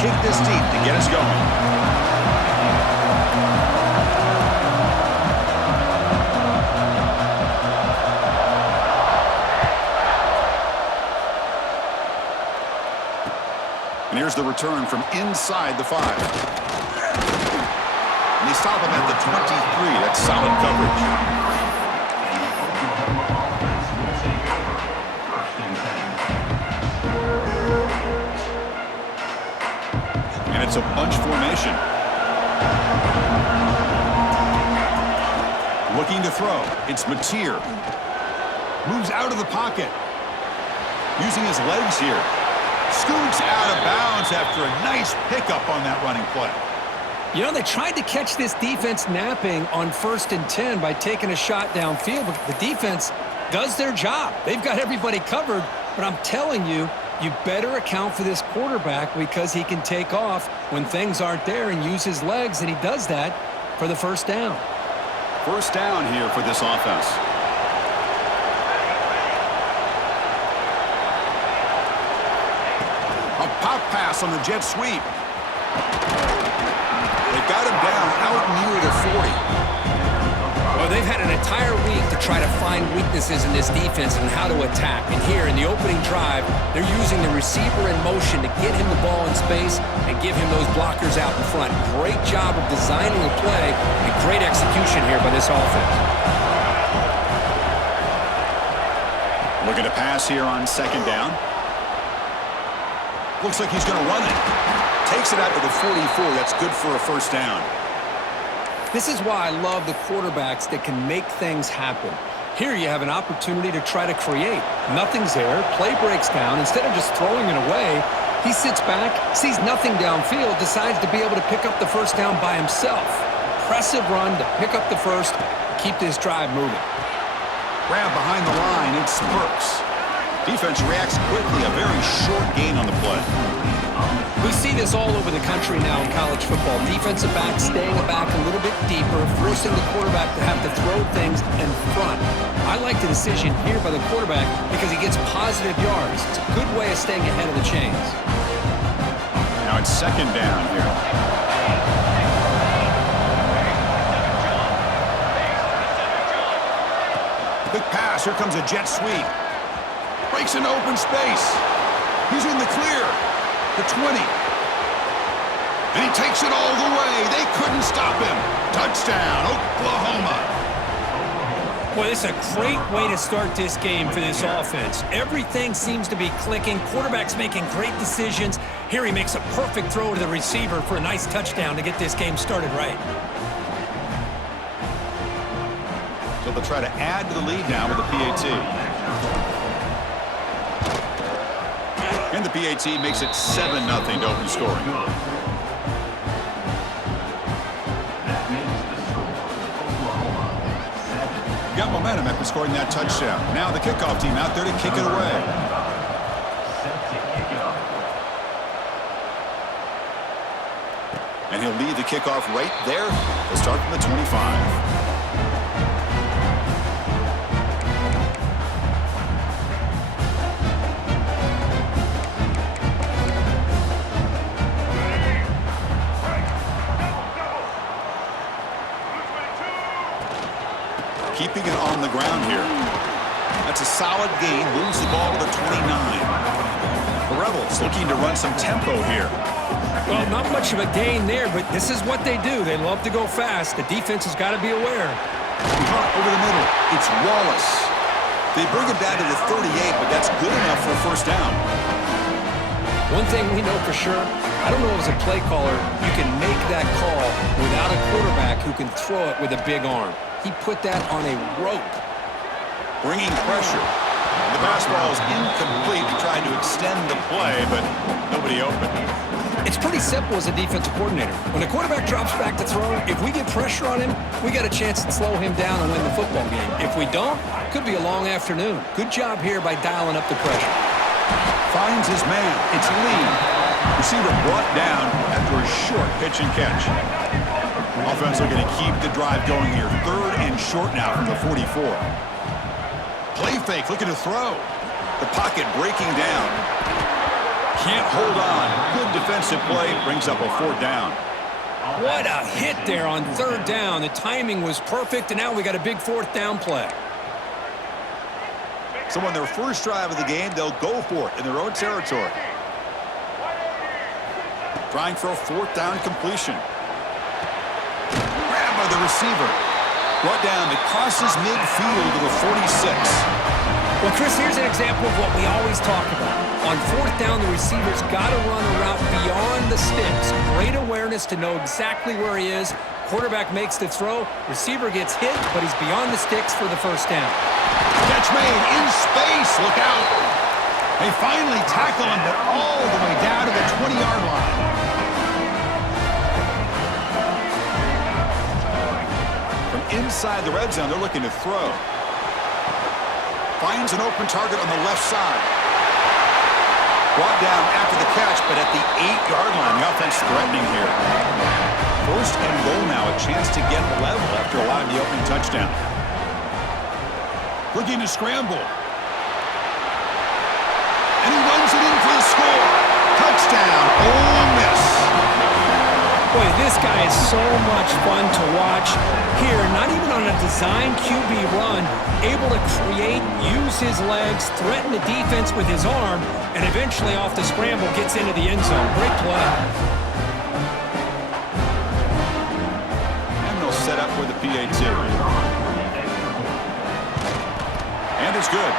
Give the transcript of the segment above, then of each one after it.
kick this deep to get us going. And here's the return from inside the 5. And they stop him at the 23. That's solid coverage. And it's a bunch formation. Looking to throw. It's Mateer. Moves out of the pocket. Using his legs here. Scoots out of bounds after a nice pickup on that running play. You know, they tried to catch this defense napping on 1st and 10 by taking a shot downfield, but the defense does their job. They've got everybody covered, but I'm telling you, you better account for this quarterback because he can take off when things aren't there and use his legs, and he does that for the first down. First down here for this offense. A pop pass on the jet sweep. They've got him down out near the 40. Well, they've had an entire week to try to find weaknesses in this defense and how to attack. And here in the opening drive, they're using the receiver in motion to get him the ball in space and give him those blockers out in front. Great job of designing the play and great execution here by this offense. Looking to pass here on 2nd down. Looks like he's going to run it. Takes it out to the 44. That's good for a first down. This is why I love the quarterbacks that can make things happen. Here you have an opportunity to try to create. Nothing's there. Play breaks down. Instead of just throwing it away, he sits back, sees nothing downfield, decides to be able to pick up the first down by himself. Impressive run to pick up the first, keep this drive moving. Grab behind the line. It's Burks. Defense reacts quickly. A very short gain on the play. We see this all over the country now in college football. Defensive backs staying back a little bit deeper, forcing the quarterback to have to throw things in front. I like the decision here by the quarterback because he gets positive yards. It's a good way of staying ahead of the chains. Now it's 2nd down here. Quick pass. Here comes a jet sweep. Breaks into open space. He's in the clear. The 20. And he takes it all the way. They couldn't stop him. Touchdown, Oklahoma. Well, this is a great way to start this game for this offense. Everything seems to be clicking. Quarterback's making great decisions. Here he makes a perfect throw to the receiver for a nice touchdown to get this game started right. So they'll try to add to the lead now with the PAT. And the PAT makes it 7-0 to open scoring. Got momentum after scoring that touchdown. Now the kickoff team out there to kick it away. And he'll lead the kickoff right there to start from the 25. Keeping it on the ground here. That's a solid gain. Moves the ball to the 29. The Rebels looking to run some tempo here. Well, not much of a gain there, but this is what they do. They love to go fast. The defense has got to be aware. Caught over the middle. It's Wallace. They bring him down to the 38, but that's good enough for a first down. One thing we know for sure, I don't know as a play caller, you can make that call without a quarterback who can throw it with a big arm. He put that on a rope. Bringing pressure. The pass ball is incomplete. He tried to extend the play, but nobody open. It's pretty simple as a defensive coordinator. When a quarterback drops back to throw, if we get pressure on him, we got a chance to slow him down and win the football game. If we don't, could be a long afternoon. Good job here by dialing up the pressure. Finds his man. It's Lee. Receiver brought down after a short pitch and catch. Offense looking to keep the drive going here. 3rd and short now from the 44. Play fake, looking to throw. The pocket breaking down. Can't hold on. Good defensive Offensive play brings up a 4th down. What a hit there on 3rd down. The timing was perfect, and now we got a big 4th down play. So on their first drive of the game, they'll go for it in their own territory. Trying for a 4th down completion. Grabbed by the receiver. Brought down. It crosses midfield to the 46. Well, Chris, here's an example of what we always talk about. On 4th down, the receiver's got to run a route beyond the sticks. Great awareness to know exactly where he is. Quarterback makes the throw. Receiver gets hit, but he's beyond the sticks for the 1st down. Catch made in space. Look out. They finally tackle him, but all the way down to the 20-yard line. From inside the red zone, they're looking to throw. Finds an open target on the left side. Brought down after the catch, but at the 8-yard line, the offense threatening here. 1st and goal now, a chance to get level after allowing the opening touchdown. Looking to scramble. And he runs it in for the score. Touchdown, Ole Miss. Boy, this guy is so much fun to watch. Here, not even on a design QB run, able to create, use his legs, threaten the defense with his arm, and eventually off the scramble gets into the end zone. Great play. And they'll set up with the PAT. And it's good.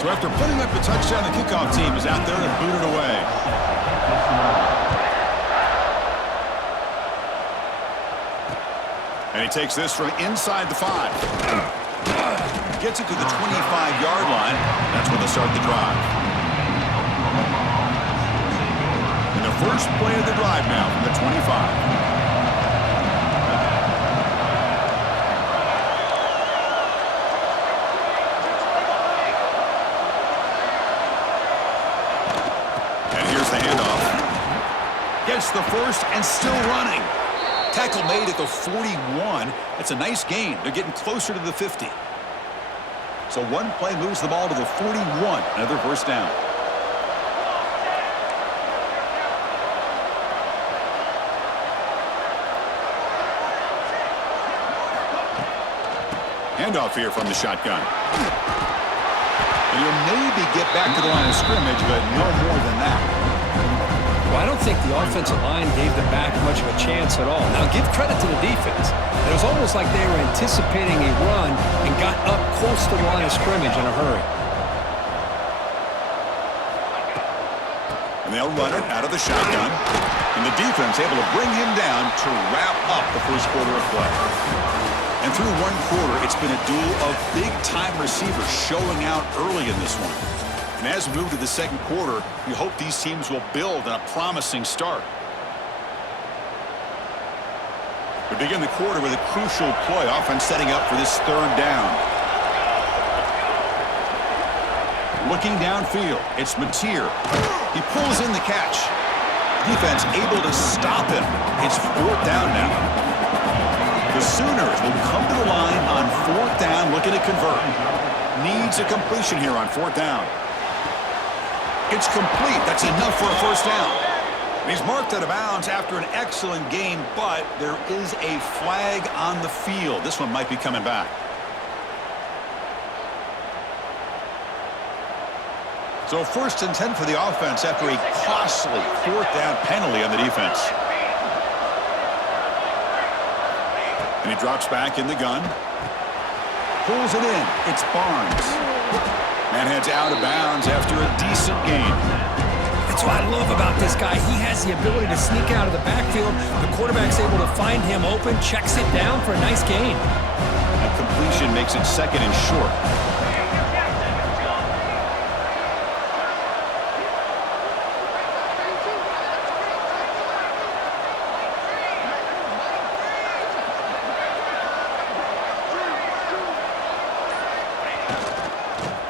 So after putting up a touchdown, the kickoff team is out there and booted away. And he takes this from inside the 5. Gets it to the 25-yard line. That's where they start the drive. And the first play of the drive now from the 25. Gets the first and still running. Tackle made at the 41. That's a nice gain. They're getting closer to the 50. So one play moves the ball to the 41. Another 1st down. Handoff here from the shotgun. And he'll maybe get back to the line of scrimmage, but no more than that. Well, I don't think the offensive line gave the back much of a chance at all. Now, give credit to the defense. It was almost like they were anticipating a run and got up close to the line of scrimmage in a hurry. And they'll run it out of the shotgun. And the defense able to bring him down to wrap up the first quarter of play. And through one quarter, it's been a duel of big-time receivers showing out early in this one. And as we move to the second quarter, we hope these teams will build on a promising start. We begin the quarter with a crucial play, offense setting up for this 3rd down. Looking downfield, it's Mateer. He pulls in the catch. Defense able to stop him. It's 4th down now. The Sooners will come to the line on 4th down, looking to convert. Needs a completion here on 4th down. It's complete. That's enough for a 1st down. And he's marked out of bounds after an excellent game, but there is a flag on the field. This one might be coming back. So 1st and 10 for the offense after a costly 4th down penalty on the defense. And he drops back in the gun. Pulls it in. It's Barnes. And heads out of bounds after a decent gain. That's what I love about this guy. He has the ability to sneak out of the backfield. The quarterback's able to find him open, checks it down for a nice gain. A completion makes it 2nd and short.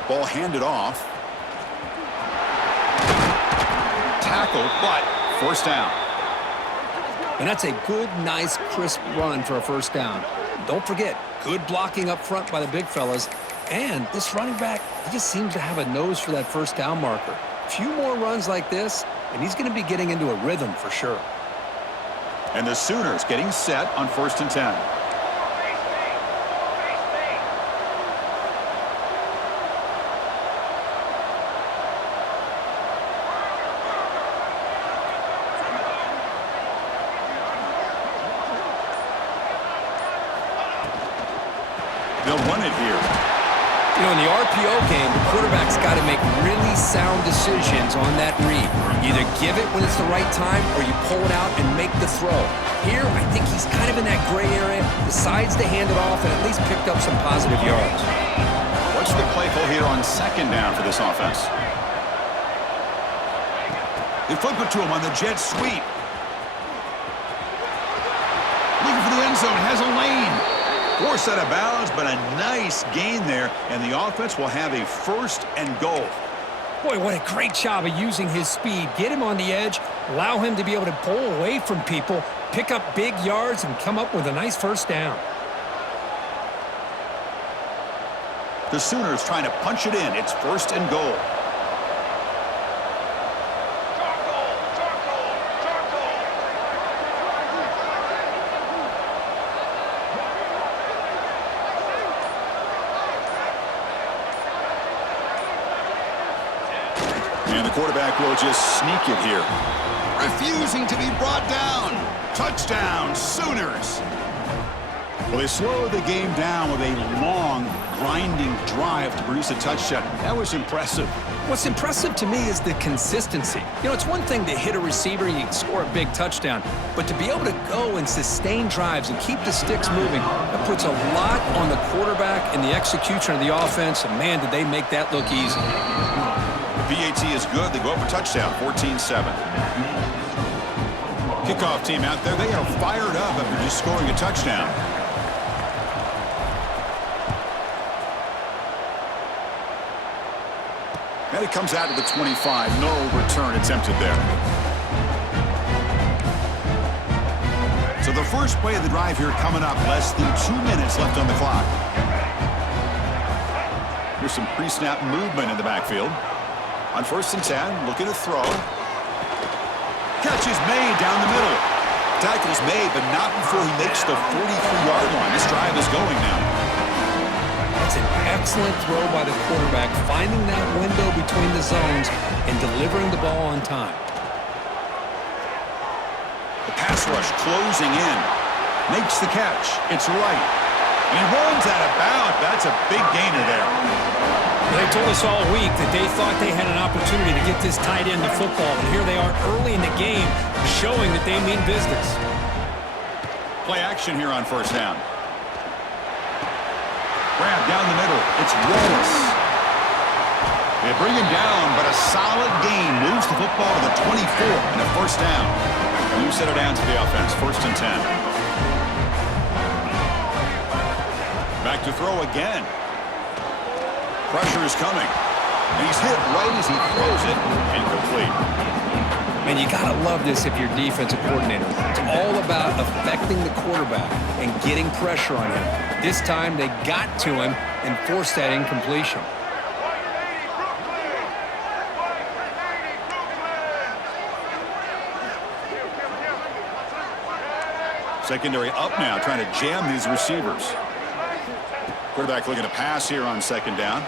Ball handed off. Tackle, but 1st down. And that's a good, nice, crisp run for a 1st down. Don't forget, good blocking up front by the big fellas. And this running back, he just seems to have a nose for that first down marker. A few more runs like this, and he's going to be getting into a rhythm for sure. And the Sooners getting set on 1st and 10. They'll run it here. You know, in the RPO game, the quarterback's got to make really sound decisions on that read. Either give it when it's the right time or you pull it out and make the throw. Here, I think he's kind of in that gray area, decides to hand it off and at least picked up some positive yards. What's the play call here on 2nd down for this offense? They flip it to him on the jet sweep. Looking for the end zone, has a lane. Forced out of bounds, but a nice gain there, and the offense will have a 1st and goal. Boy, what a great job of using his speed. Get him on the edge, allow him to be able to pull away from people, pick up big yards, and come up with a nice first down. The Sooners trying to punch it in. It's 1st and goal. And the quarterback will just sneak it here. Refusing to be brought down. Touchdown, Sooners. Well, they slowed the game down with a long, grinding drive to produce a touchdown. That was impressive. What's impressive to me is the consistency. You know, it's one thing to hit a receiver and you can score a big touchdown, but to be able to go and sustain drives and keep the sticks moving, that puts a lot on the quarterback and the execution of the offense, and man, did they make that look easy. The PAT is good. They go up for touchdown, 14-7. Kickoff team out there. They are fired up after just scoring a touchdown. And it comes out to the 25. No return attempted there. So the first play of the drive here coming up. Less than 2 minutes left on the clock. Here's some pre-snap movement in the backfield. On 1st and 10, looking to throw. Catch is made down the middle. Tackle's made, but not before he makes the 43-yard line. This drive is going now. That's an excellent throw by the quarterback, finding that window between the zones and delivering the ball on time. The pass rush closing in. Makes the catch. It's right. And he runs out of bounds. That's a big gainer there. They told us all week that they thought they had an opportunity to get this tight end to football, and here they are early in the game showing that they mean business. Play action here on 1st down. Grab down the middle. It's Wallace. They bring him down, but a solid gain moves the football to the 24 and a 1st down. You set it down to the offense, 1st and 10. Back to throw again. Pressure is coming. And he's hit right as he throws it. Incomplete. And you got to love this if you're defensive coordinator. It's all about affecting the quarterback and getting pressure on him. This time they got to him and forced that incompletion. Secondary up now, trying to jam these receivers. Quarterback looking to pass here on 2nd down.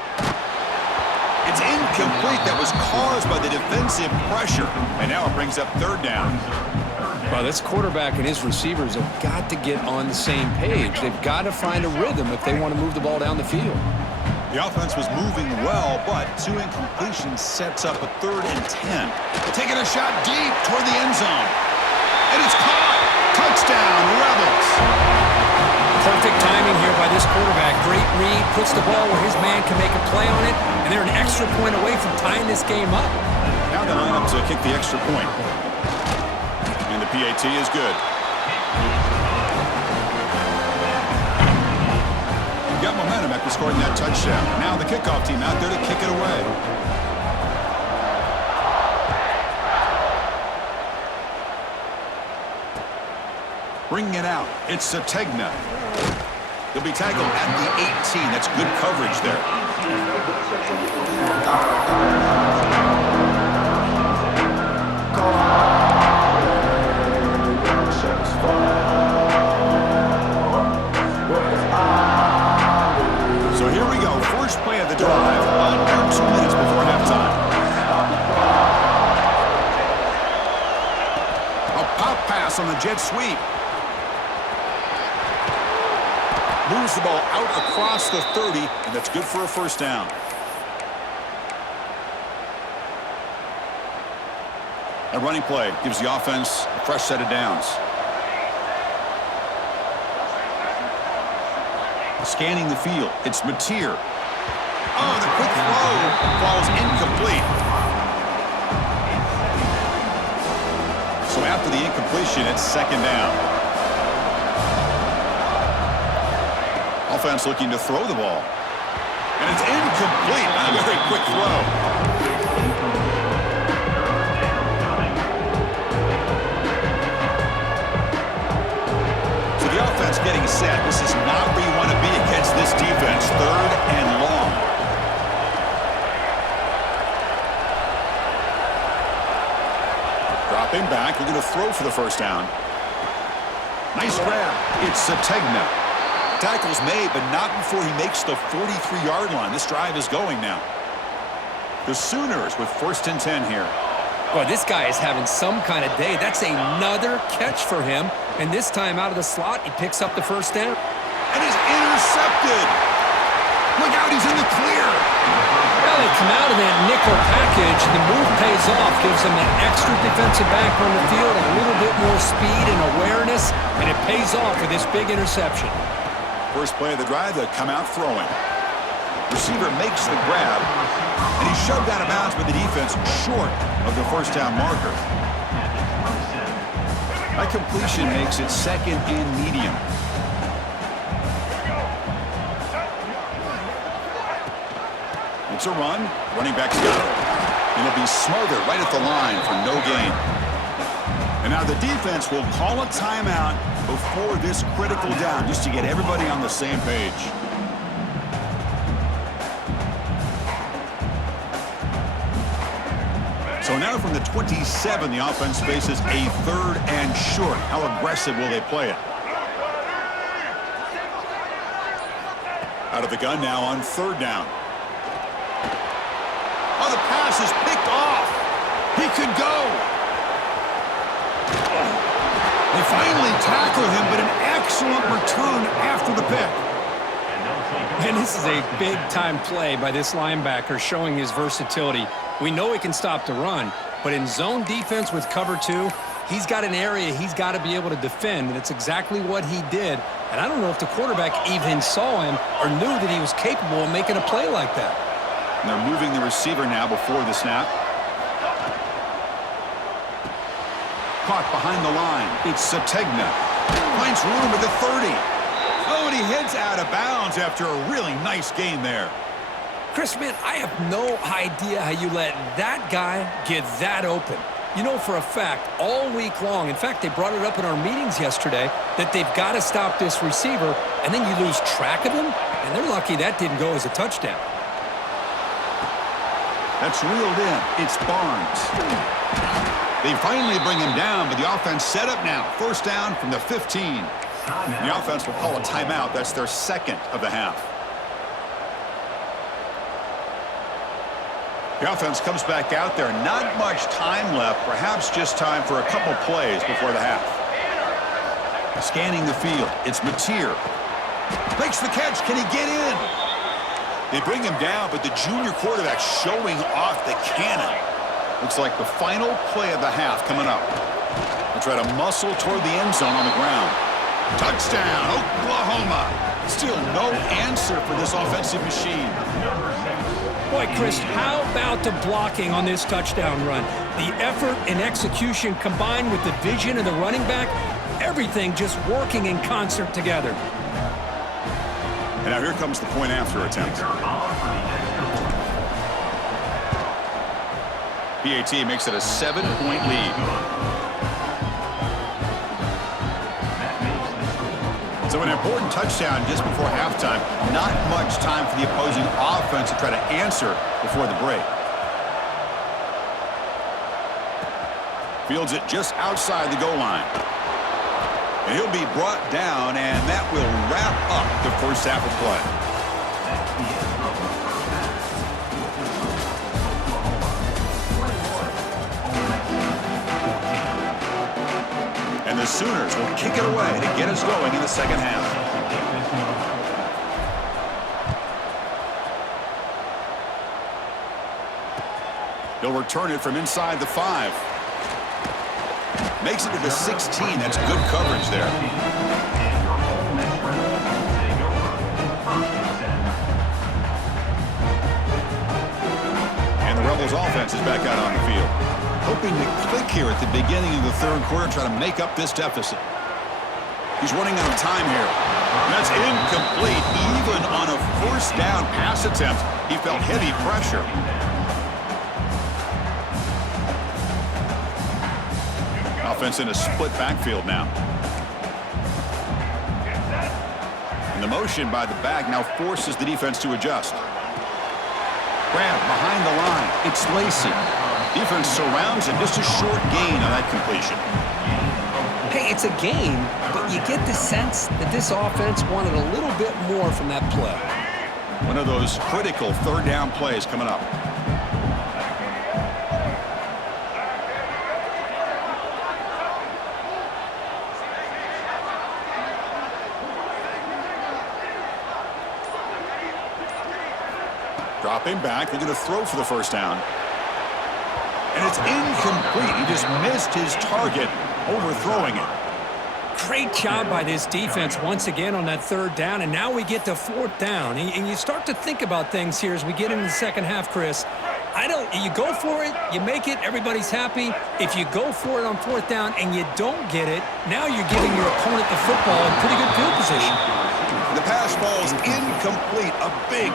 It's incomplete. That was caused by the defensive pressure. And now it brings up 3rd down. Well, this quarterback and his receivers have got to get on the same page. They've got to find a rhythm if they want to move the ball down the field. The offense was moving well, but 2 incompletions sets up a 3rd and 10. Taking a shot deep toward the end zone. And it's caught. Touchdown, Rebels. Perfect timing here by this quarterback. Great read, puts the ball where his man can make a play on it, and they're an extra point away from tying this game up. Now they line up to kick the extra point. And the PAT is good. Got momentum after scoring that touchdown. Now the kickoff team out there to kick it away. Bringing it out, it's Sategna. He'll be tackled at the 18. That's good coverage there. So here we go. First play of the drive. Under 2 minutes before halftime. A pop pass on the jet sweep. Moves the ball out across the 30, and that's good for a first down. A running play gives the offense a fresh set of downs. Scanning the field, it's Mateer. Oh, the quick throw falls incomplete. So after the incompletion, it's second down. Offense looking to throw the ball. And it's incomplete on a very quick throw. So the offense getting set. This is not where you want to be against this defense. Third and long. Dropping back. Looking to throw for the first down. Nice grab. It's Sategna. Tackles made, but not before he makes the 43-yard line. This drive is going now. The Sooners with 1st and 10 here. Boy, this guy is having some kind of day. That's another catch for him. And this time out of the slot, he picks up the first down. And is intercepted. Look out, he's in the clear. Well, they come out of that nickel package. The move pays off, gives them an extra defensive back on the field, a little bit more speed and awareness, and it pays off with this big interception. First play of the drive, they come out throwing. Receiver makes the grab, and he's shoved out of bounds by the defense short of the first down marker. That completion makes it second and medium. It's a run. Running back's got it. And it'll be smothered right at the line for no gain. And now the defense will call a timeout before this critical down, just to get everybody on the same page. So now from the 27, the offense faces a 3rd and short. How aggressive will they play it? Out of the gun now on 3rd down. Oh, the pass is picked off. He could go. They finally tackle him, but an excellent return after the pick. And this is a big-time play by this linebacker showing his versatility. We know he can stop the run, but in zone defense with cover 2, he's got an area he's got to be able to defend, and it's exactly what he did. And I don't know if the quarterback even saw him or knew that he was capable of making a play like that. And they're moving the receiver now before the snap. Caught behind the line. It's Sategna. Finds room at the 30. Oh, and he heads out of bounds after a really nice gain there. Chris, man, I have no idea how you let that guy get that open. You know for a fact, all week long, in fact, they brought it up in our meetings yesterday, that they've got to stop this receiver, and then you lose track of him, and they're lucky that didn't go as a touchdown. That's reeled in. It's Barnes. They finally bring him down, but the offense set up now. First down from the 15. The offense will call a timeout. That's their 2nd of the half. The offense comes back out there. Not much time left. Perhaps just time for a couple plays before the half. Scanning the field. It's Mateer. Makes the catch. Can he get in? They bring him down, but the junior quarterback showing off the cannon. Looks like the final play of the half coming up. They'll try to muscle toward the end zone on the ground. Touchdown, Oklahoma. Still no answer for this offensive machine. Boy, Chris, how about the blocking on this touchdown run? The effort and execution combined with the vision of the running back, everything just working in concert together. And now here comes the point after attempt. PAT makes it a 7-point lead. So an important touchdown just before halftime. Not much time for the opposing offense to try to answer before the break. Fields it just outside the goal line. And he'll be brought down, and that will wrap up the first half of play. And the Sooners will kick it away to get us going in the second half. He'll return it from inside the 5. Makes it to the 16. That's good coverage there. And the Rebels offense is back out on the field. Hoping to click here at the beginning of the third quarter, try to make up this deficit. He's running out of time here. That's incomplete. Even on a first down pass attempt, he felt heavy pressure. Offense in a split backfield now. And the motion by the back now forces the defense to adjust. Grab behind the line. It's Lacy. Defense surrounds him. Just a short gain on that completion. Hey, it's a gain, but you get the sense that this offense wanted a little bit more from that play. One of those critical third down plays coming up. Dropping back, they're going to throw for the first down. And it's incomplete. He just missed his target, overthrowing it. Great job by this defense once again on that third down, and now we get to fourth down. And you start to think about things here as we get into the second half, Chris. You go for it, you make it, everybody's happy. If you go for it on fourth down and you don't get it, now you're giving your opponent the football in pretty good field position. The pass falls incomplete. A big